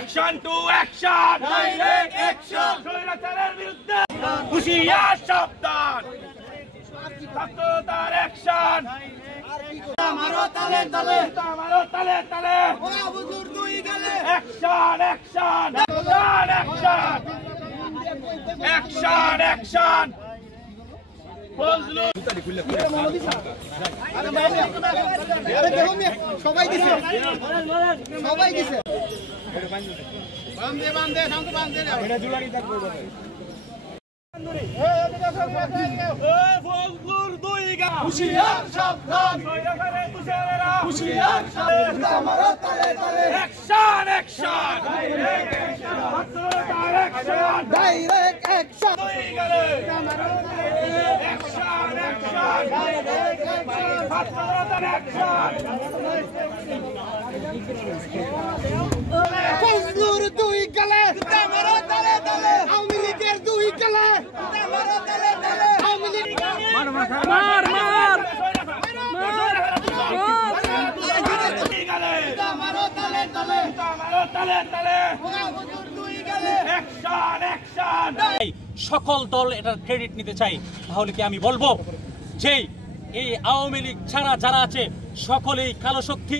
Action to action! Direct action! স্বৈরাচারের বিরুদ্ধে হুঁশিয়ার সাবধান! ছাত্রতার অ্যাকশন! মারো তালে তালে! মারো তালে তালে! ওরা হুজুর দুই গেলে! Action action! Action action! Action! সবাই দিছে সবাই দিছে বান্দে বান্দে শান্ত বান্দে এটা জুলারি দাগ করবে ফজলুর দুই গা হুঁশিয়ার সাবধান সৈরাচারের তুষারেরা হুঁশিয়ার সাবধান মারো তালে তালে অ্যাকশন অ্যাকশন ডাইরেক্ট অ্যাকশন ছাত্রতার অ্যাকশন ডাইরেক্ট অ্যাকশন দুই গেলে মারো তালে অ্যাকশন অ্যাকশন ডাইরেক্ট অ্যাকশন ছাত্রতার অ্যাকশন ফজলুর দুই গেলে মারো তালে তালে আওয়ামী লীগের দুই গেলে মারো তালে তালে আওয়ামী লীগ মার মার মার মারো তালে তালে মারো তালে তালে ওরা হুজুর দুই গেলে অ্যাকশন অ্যাকশন সকল দল এটার ক্রেডিট নিতে চাই। তাহলে কি আমি বলবো যে এই আওয়ামী লীগ ছাড়া যারা আছে সকলেই কালো শক্তি?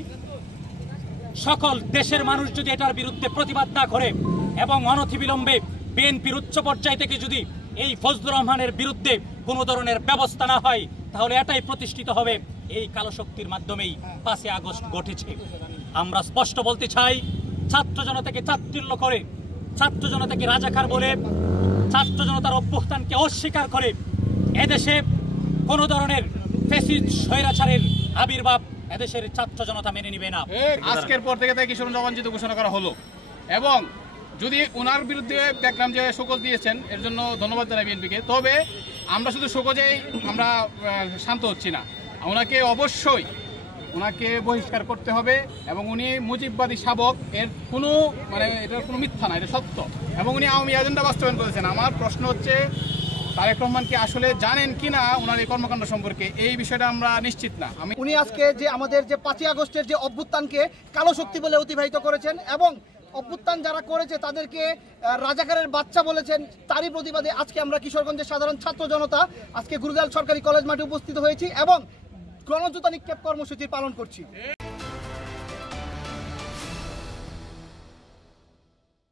সকল দেশের মানুষ যদি এটার বিরুদ্ধে প্রতিবাদ না করে এবং অনতিবিলম্বে বিএনপির উচ্চ পর্যায় থেকে যদি এই ফজলুর রহমানের বিরুদ্ধে কোনো ধরনের ব্যবস্থা না হয়, তাহলে এটাই প্রতিষ্ঠিত হবে এই কালো শক্তির মাধ্যমেই 5 আগস্ট ঘটেছে। আমরা স্পষ্ট বলতে চাই, ছাত্র জনতাকে চাতুর্য করে, ছাত্র জনতাকে রাজাকার বলে, ছাত্র জনতার অভ্যুত্থানকে অস্বীকার করে এদেশে কোনো ধরনের ফ্যাসিস্ট স্বৈরাচারের আবির্ভাব এদেশের ছাত্র জনতা মেনে নিবে না। আজকের পর থেকে কিশোর জবানজিত ঘোষণা করা হলো এবং যদি ওনার বিরুদ্ধে দেখলাম যে শোকজ দিয়েছেন, এর জন্য ধন্যবাদ জানাই বিএনপিকে। তবে আমরা শুধু শোকজেই আমরা শান্ত হচ্ছি না, ওনাকে অবশ্যই ওনাকে বহিষ্কার করতে হবে এবং উনি মুজিববাদী শাবক, এর কোনো এটার কোনো মিথ্যা না, এটা সত্য এবং উনি আওয়ামী এজেন্ডা বাস্তবায়ন করেছেন। আমার প্রশ্ন হচ্ছে তারেক রহমান কি আসলে জানেন কিনা ওনার এই কর্মকাণ্ড সম্পর্কে, এই বিষয়টা আমরা নিশ্চিত না। উনি আজকে যে আমাদের যে 5 আগস্টের যে অভ্যুত্থানকে কালো শক্তি বলে অতিবাহিত করেছেন এবং অভ্যুত্থান যারা করেছে তাদেরকে রাজাকারের বাচ্চা বলেছেন, তারই প্রতিবাদে আজকে আমরা কিশোরগঞ্জের সাধারণ ছাত্র জনতা আজকে গুরুদাল সরকারি কলেজ মাঠে উপস্থিত হয়েছি এবং গণজুতা নিক্ষেপ কর্মসূচি পালন করছি।